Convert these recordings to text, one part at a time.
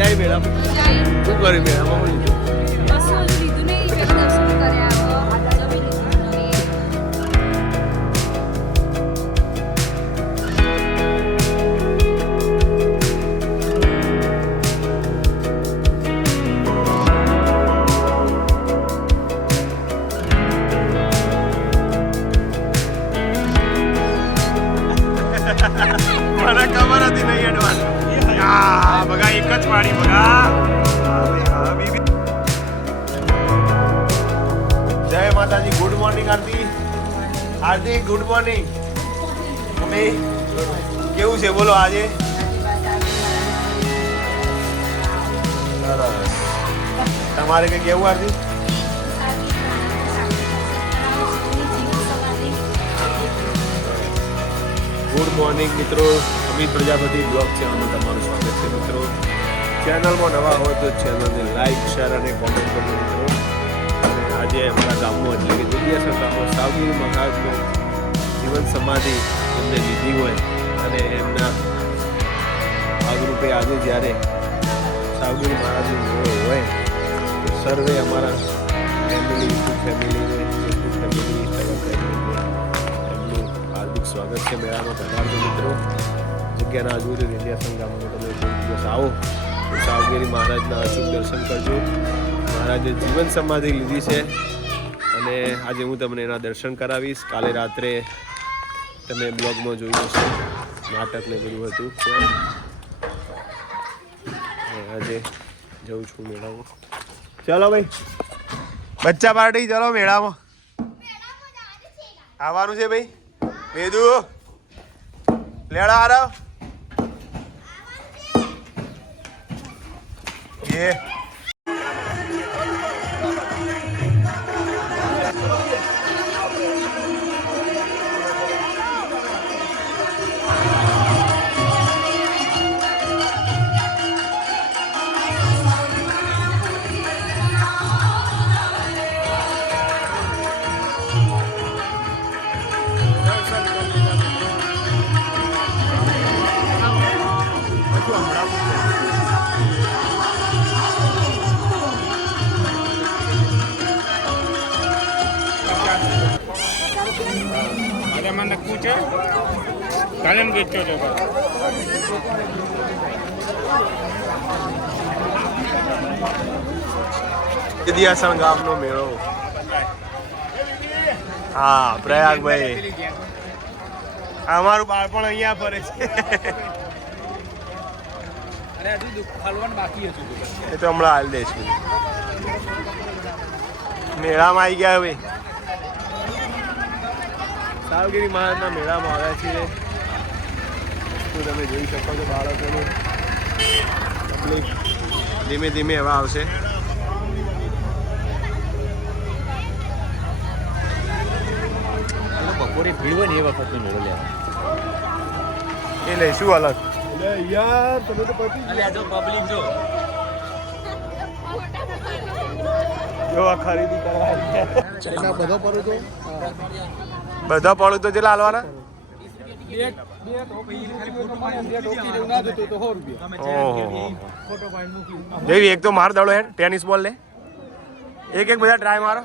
ရိုက်ပဲလားရိုက်ဘူးကရမယ်အမောင်ကြီး આ બગા. જય માતાજી good morning Aarti. Aarti good morning mummy કેવું છે? બોલો આજે. તમારે કઈ કેવું આરતી? ગુડ મોર્નિંગ મિત્રો. અમિત પ્રજાપતિ બ્લોગ ચેનલમાં તમારું સ્વાગત છે મિત્રો. ચેનલમાં નવા હોય તો ચેનલને લાઈક, શેર અને કોમેન્ટ કરજો મિત્રો. અને આજે અમારા ગામમાં એટલે કે જગ્યા ગામમાં સાવગીરી મહારાજનો જીવન સમાધિ એમને લીધી હોય. અને એમના ભાગરૂપે આજે જ્યારે સાવગીરી મહારાજનો મેળો હોય, તો સર્વે અમારા ફેમિલી ફેમિલીને ફેમિલી એમનું હાર્દિક સ્વાગત છે મેળામાં પધારજો મિત્રો. જગ્યાના આજુ રેલિયા ગામમાં તમે કોઈ દિવસ આવો. સાવગીરી મહારાજના અચૂક દર્શન કરજો. મહારાજે જીવન સમાધિ લીધી છે અને આજે હું તમને એના દર્શન કરાવીશ. કાલે રાત્રે તમે બ્લોગમાં જોયું હશે નાટક ને બધું હતું. આજે જઉં છું મેળામાં. ચલો ભાઈ. બચ્ચા પાર્ટી ચલો મેળામાં. આવવાનું છે ભાઈ. વેદુ લેડા આરવ એ mana kuca kalian gitu coba દિયાસણ ગામનો મેળો. હા પ્રયાગભાઈ. અમારું બાળપણ અહીંયા ફરે છે. અરે હજુ ખાલવાનું બાકી હતું. એ તો હમણાં હાલ દઈશું મેળામાં આવી ગયા ભાઈ સાવગીરી મહારાજના મેળામાં આવ્યા છીએ. વસ્તુ તમે જોઈ શકો છો બાળકોનું? તકલીફ ધીમે ધીમે એવા આવશે. બપોરે ભીડ હોય ને એ વખત મેળો લેવા એ લઈશું અલગ અલ્યા જો પબ્લિક જો. જો આ ખરીદી કરવા. બધો તો બધા પડું તો જેટલા હાલવાના? જેવી એક તો માર દડો હેડ ટેનિસ બોલ લે. એક એક બધા ટ્રાય મારો.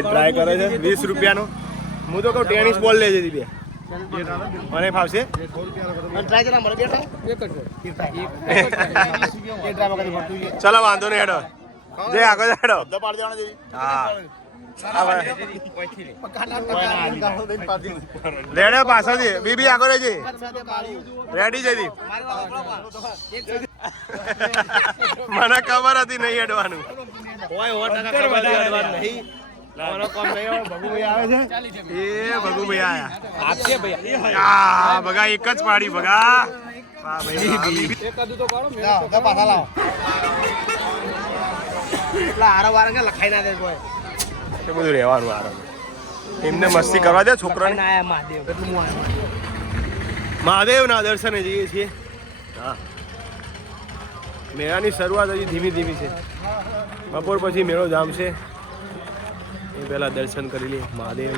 ટ્રાય કરે છે વીસ રૂપિયાનો. હું તો કહું ટેનિસ બોલ લેજે દીદી મને ફાવશે? ચલો વાંધો નહીં હેડો. જે આગળ જાડો પાછળથી. બીબી આગળ રહેજે. રેડી જઈ મને ખબર હતી નહીં હેડવાનું. એ ભગુભાઈ આયા. આપશે ભાઈ. આ બગા એટલે આરો લખાઈ ના બધું રહેવાનું આરો? એમને મસ્તી કરવા દે છોકરાને? ના મહાદેવ ના દર્શને જઈએ છીએ. હા. મેળાની શરૂઆત હજી ધીમી ધીમી છે. બપોર પછી મેળો જામશે એ પહેલા દર્શન કરી લઈએ મહાદેવ.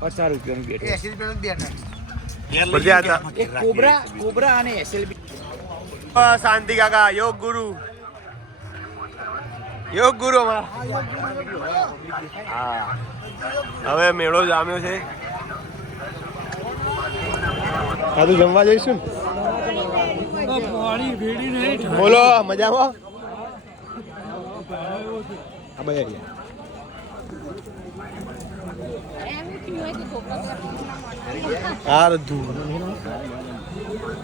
પચાસ રૂપિયાનું બેઠ બધા હતા. એક કોબરા કોબરા અને એસએલબી શાંતિ કાકા યોગ ગુરુ. યોગ ગુરુ અમારા. હા હવે મેળો જામ્યો છે. હા તું જમવા જઈશું ને? બોલો મજામાં? હા ભાઈ એમ થયું હોય કે છોકરા ત્યાં હાર ધૂ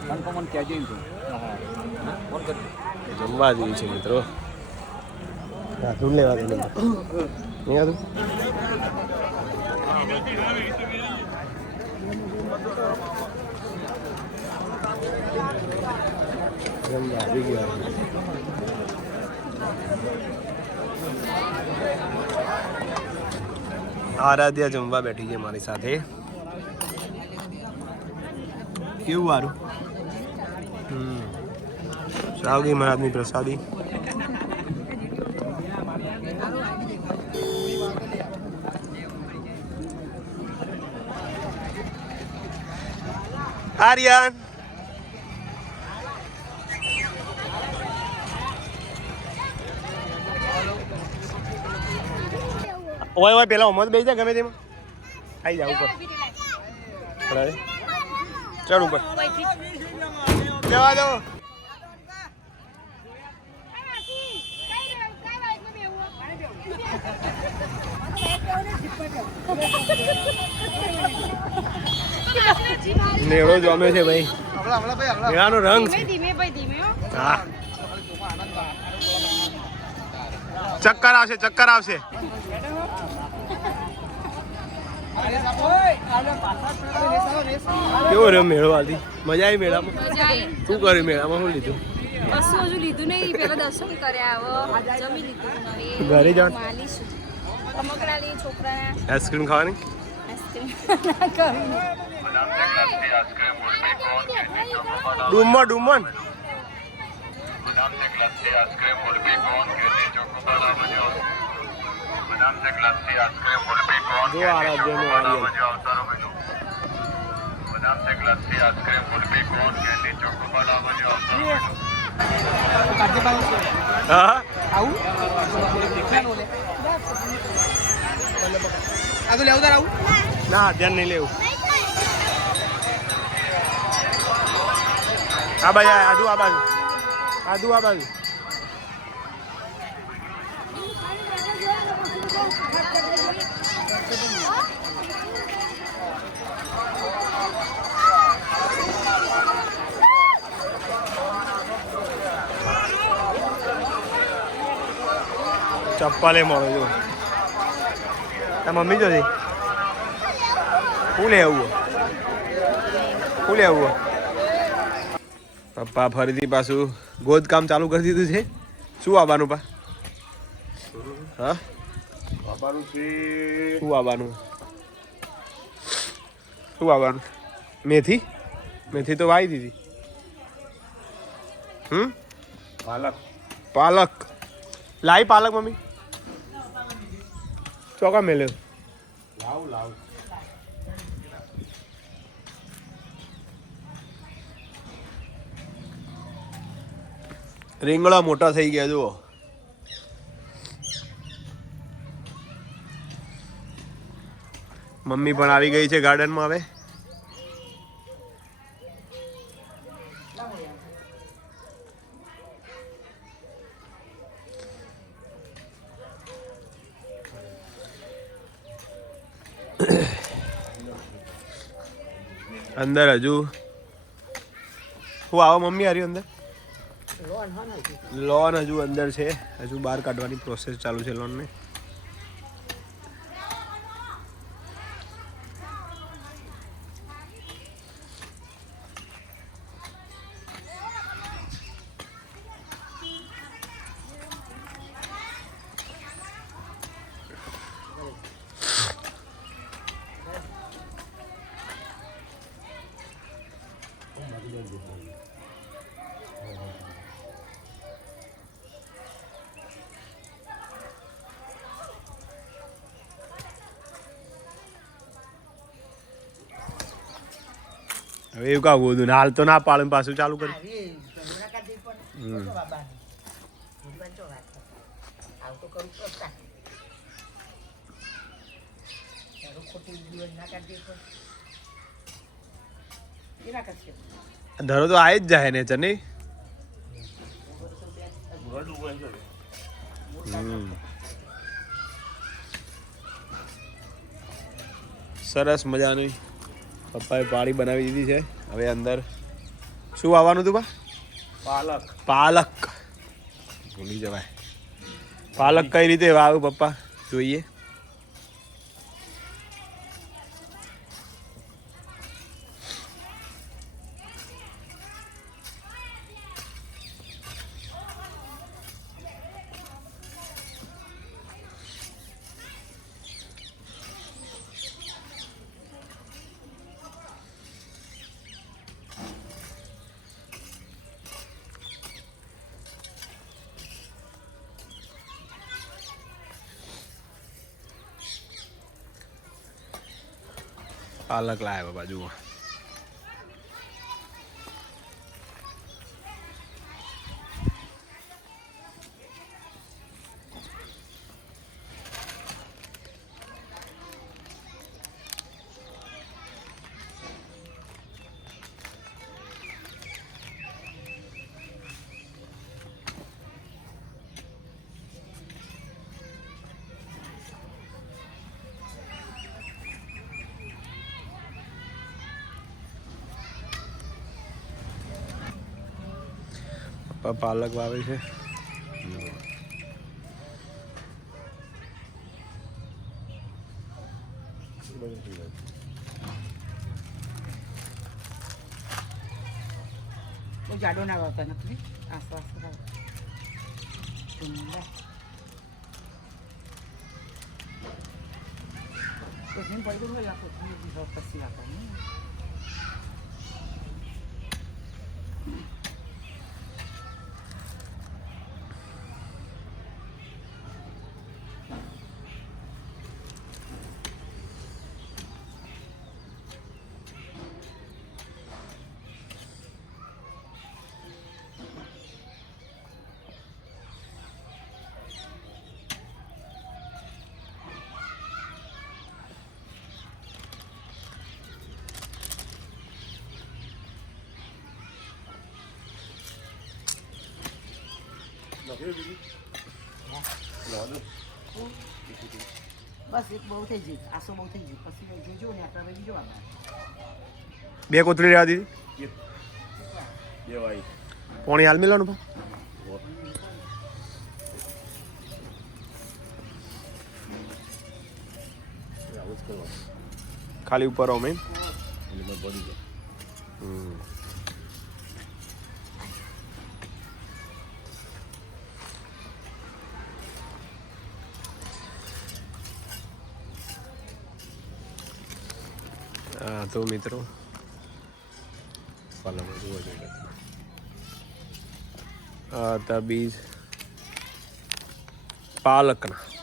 કન્ફર્મ કહેજો એમ તો જમવા જઈએ છે મિત્રો. હા લેવા દે નહીં જમવા આવી ગયા. આરાધ્યા જમવા બેઠી છે મારી સાથે. કેવું વારું? સાવગી મહારાજની પ્રસાદી. આર્યન. ઓય ઓય પેલા ઉમર બેસી જા ગમે તેમાં. આવી જા ઉપર. બરાબર ચડ ઉપર. જવા દો. નેવડો જમે છે ભાઈ. હમણાં હમણાં ભાઈ હમણાં. મેળાનો રંગ. ધીમે ધીમે ભાઈ ધીમે હો. હા. ચક્કર આવશે ચક્કર આવશે. કેવો રહ્યો મેળો આથી મજા આવી મેળામાં? શું કર્યું મેળામાં? શું લીધું? કશું હજુ લીધું નહીં. પેલા દર્શન કર્યા હવે જમી લીધું. ઘરે જવાનું? આઈસ્ક્રીમ ખાવાની? આઈસ્ક્રીમ ના કહ્યું જો આરાધ્યનું આર્યન હા? આવું? આ તો લેવું તાર આવું? ના ધ્યાન નહીં લેવું. આ બાજુ આ આદુ આ બાજુ. આદુ આ બાજુ. ચપ્પલે મળો જો. મમ્મી જો છે શું લેવું શું લેવું પપ્પા ફરીથી પાછું ગોદ કામ ચાલુ કરી દીધું છે. શું આવવાનું પા? હા? શું આવવાનું? શું આવવાનું? મેથી? મેથી તો વાવી દીધી. હમ? પાલક. પાલક. લાઈ પાલક મમ્મી. ચોકા મેલ્યો લાવ લાવ. રીંગણા મોટા થઈ ગયા, જુઓ. મમ્મી પણ આવી ગઈ છે ગાર્ડનમાં હવે. અંદર હજુ. હું આવો મમ્મી હારી અંદર? લોન હજુ. અંદર છે. હજુ બહાર કાઢવાની પ્રોસેસ ચાલુ છે લોનની હવે એવું હતું ને હાલ તો ના પાડે પાછું ચાલુ કરે. ધરો તો આવી જ જાય ને ચને. સરસ મજાની. પપ્પાએ પાળી બનાવી દીધી છે. હવે અંદર શું વાવવાનું હતું બા? પાલક. પાલક. ભૂલી જવાય. પાલક કઈ રીતે વાવ્યું પપ્પા? જોઈએ. પાલક લાવ્યો બાબા પપ્પા પાલક વાવે છે. જાડો ના વાવતા નથી. આસો આસો વાવ સુંદર કોથમીર પડ્યું હોય, આ કોથમીર પછી વાપરવાનું બસ એક બહુ થઈ ગયું. આસો બહુ થઈ ગયું? પછી જોજો ને આપણે બીજો બે કોથળી રહેવા દીધી? દેવાય પોણી હાલ મિલવાનું પણ આવું જ કરવાનું. ખાલી ઉપર આવો મેં પડી જાય. હમ. તો મિત્રો. પાલામાં જોવા જોઈએ આ હતા બીજ. પાલકના.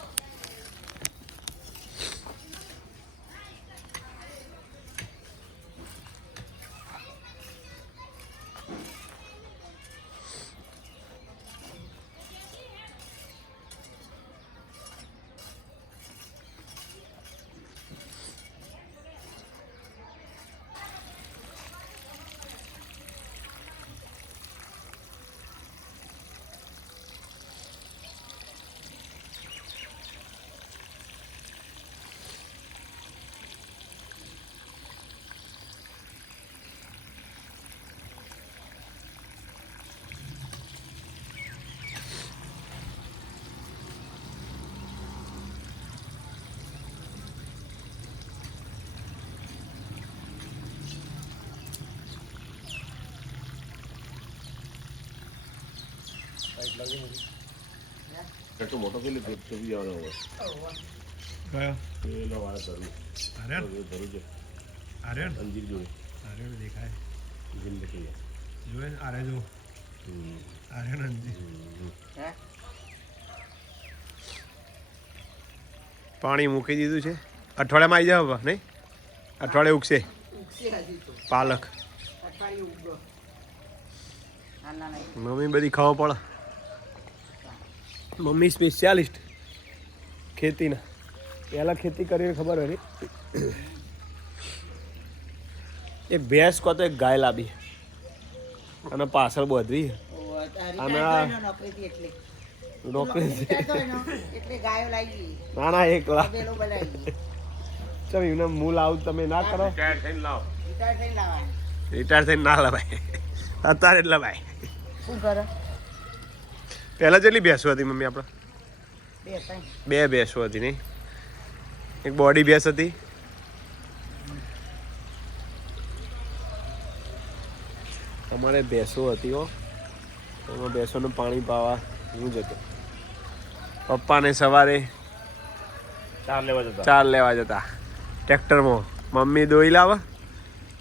મોટો પેલી ભેટ તો બી જવાનો હોય? કયો? પેલો વાળા ધરું. આર્યન ધરું છે. આર્યન અંજીર જોડે. આર્યન દેખાય. જિંદગી જોવે ને આરે જો. હમ. આર્યન પાણી મૂકી દીધું છે. અઠવાડિયામાં આવી જાવ નહીં? અઠવાડિયે ઉગશે. ઉગશે હજી તો. પાલક. મમ્મી બધી ખાવા પડે. મમ્મી સ્પેશિયાલિસ્ટ ખેતીના. પહેલાં ખેતી કરીને ખબર હોય ને એક ભેંસ કહો તો એક ગાય લાવી અને પાછળ બધવી આના- નોકરીથી નોકરી ના ના એક લાખ ચમ એમને મૂળ આવું તમે ના કરો. ટાયર લાવો રિટાયર થઈ રિટાયર થઈને ના લવાય. અત્યારે જ લવાય. શું કરે? પહેલાં જેટલી ભેંસો હતી મમ્મી આપણે? બે ત્રણ. ભેંસો હતી નહીં? એક બોડી ભેંસ હતી. અમારે ભેંસો હતી હો. એમાં ભેંસોનું પાણી પાવા હું જતો પપ્પાને સવારે ચાર લેવા જતા. ચાર લેવા જતા. ટ્રેક્ટરમાં. મમ્મી દોઈ લાવે.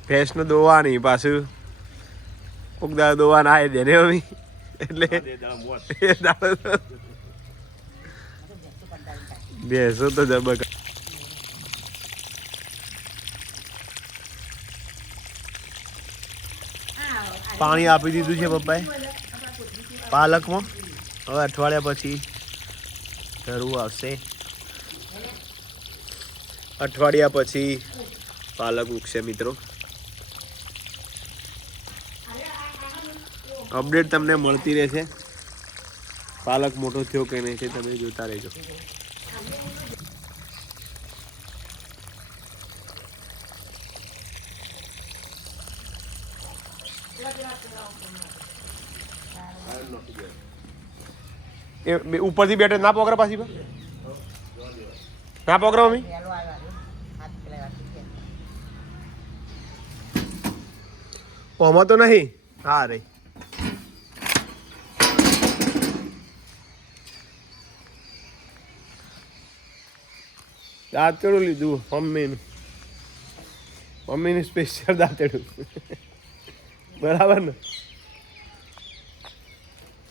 ભેંસનું દોવાની પાછું. કોક દાડો દોવા ના આવી દે ને મમ્મી. એટલે એ દાડો ભેંસો તો જબક પાણી આપી દીધું છે પપ્પાએ. પાલકમાં. હવે અઠવાડિયા પછી ધરવું આવશે. અઠવાડિયા પછી પાલક ઉગશે મિત્રો. અપડેટ તમને મળતી રહેશે. પાલક મોટો થયો કે નહીં છે તમે જોતા રહેજો. એ ઉપરથી બેઠે, ના પોકરા પાછી ના પોકરા મમ્મી. ઓમાં તો નહીં. હા રે દાંતેડું લીધું, મમ્મીનું. મમ્મીનું સ્પેશિયલ દાંતડું. બરાબર ને?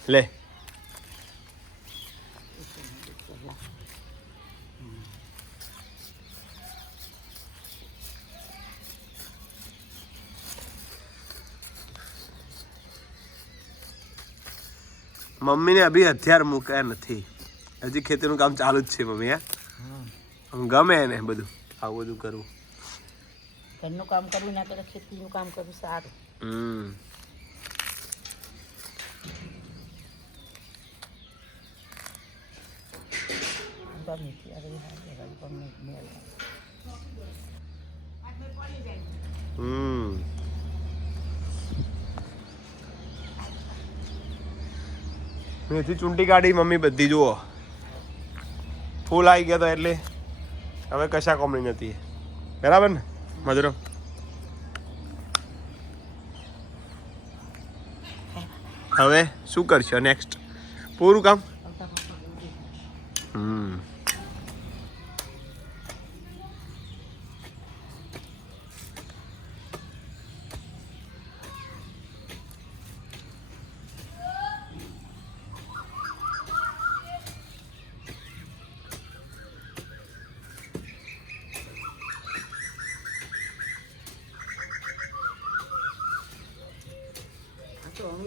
લે. મમ્મીને અભી હથિયાર મૂક્યા નથી. હજી ખેતીનું કામ ચાલુ જ છે મમ્મી, હા? ગમે એને બધું. આવું બધું કરવું. ઘરનું કામ કરવું ના કરે ખેતીનું કામ કરવું સારું. હમ. હમ. મેથી ચૂંટી કાઢી મમ્મી બધી જુઓ. ફૂલ આવી ગયા તો એટલે હવે કશા કોમની નથી બરાબર ને? મજરો. હવે શું કરશો નેક્સ્ટ પૂરું કામ? હમ.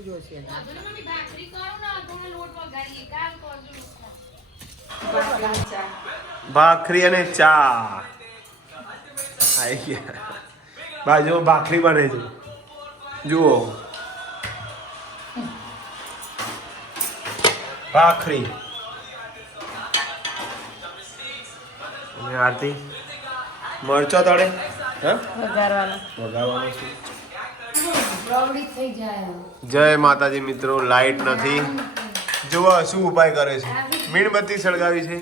જોશે ભાખરી કરો ને થોડો લોટ વગાડીએ કાલ કરજો ભાખરી અને ચા. આવી ગયા. બાજુ ભાખરી બને છે. જુઓ. ભાખરી. અને આરતી? મરચો તળે? હા? વઘારવાનો. વઘારવાનો છે. જાય જય માતાજી મિત્રો લાઈટ નથી. જુઓ શું ઉપાય કરે છે. મીણબત્તી સળગાવી છે.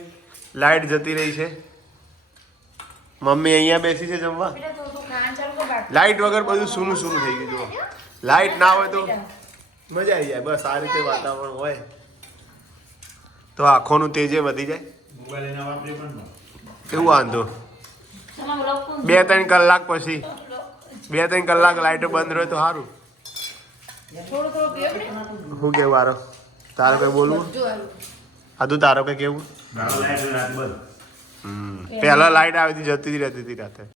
લાઈટ જતી રહી છે. મમ્મી અહીંયા બેસી છે જમવા? લાઈટ વગર બધું સૂનું સૂનું થઈ ગયું જુઓ. લાઈટ ના હોય તો મજા આવી જાય બસ આ રીતે વાતાવરણ હોય. તો આંખોનું તેજે વધી જાય. કેવું વાંધો? બે ત્રણ કલાક પછી બે ત્રણ કલાક લાઈટો બંધ રહે તો સારું. કેવું શું કેવું આરો? તારો કઈ બોલવું? આદુ તારો કઈ કેવું? પહેલા લાઈટ આવી હતી જતી જ રહેતી હતી રાતે.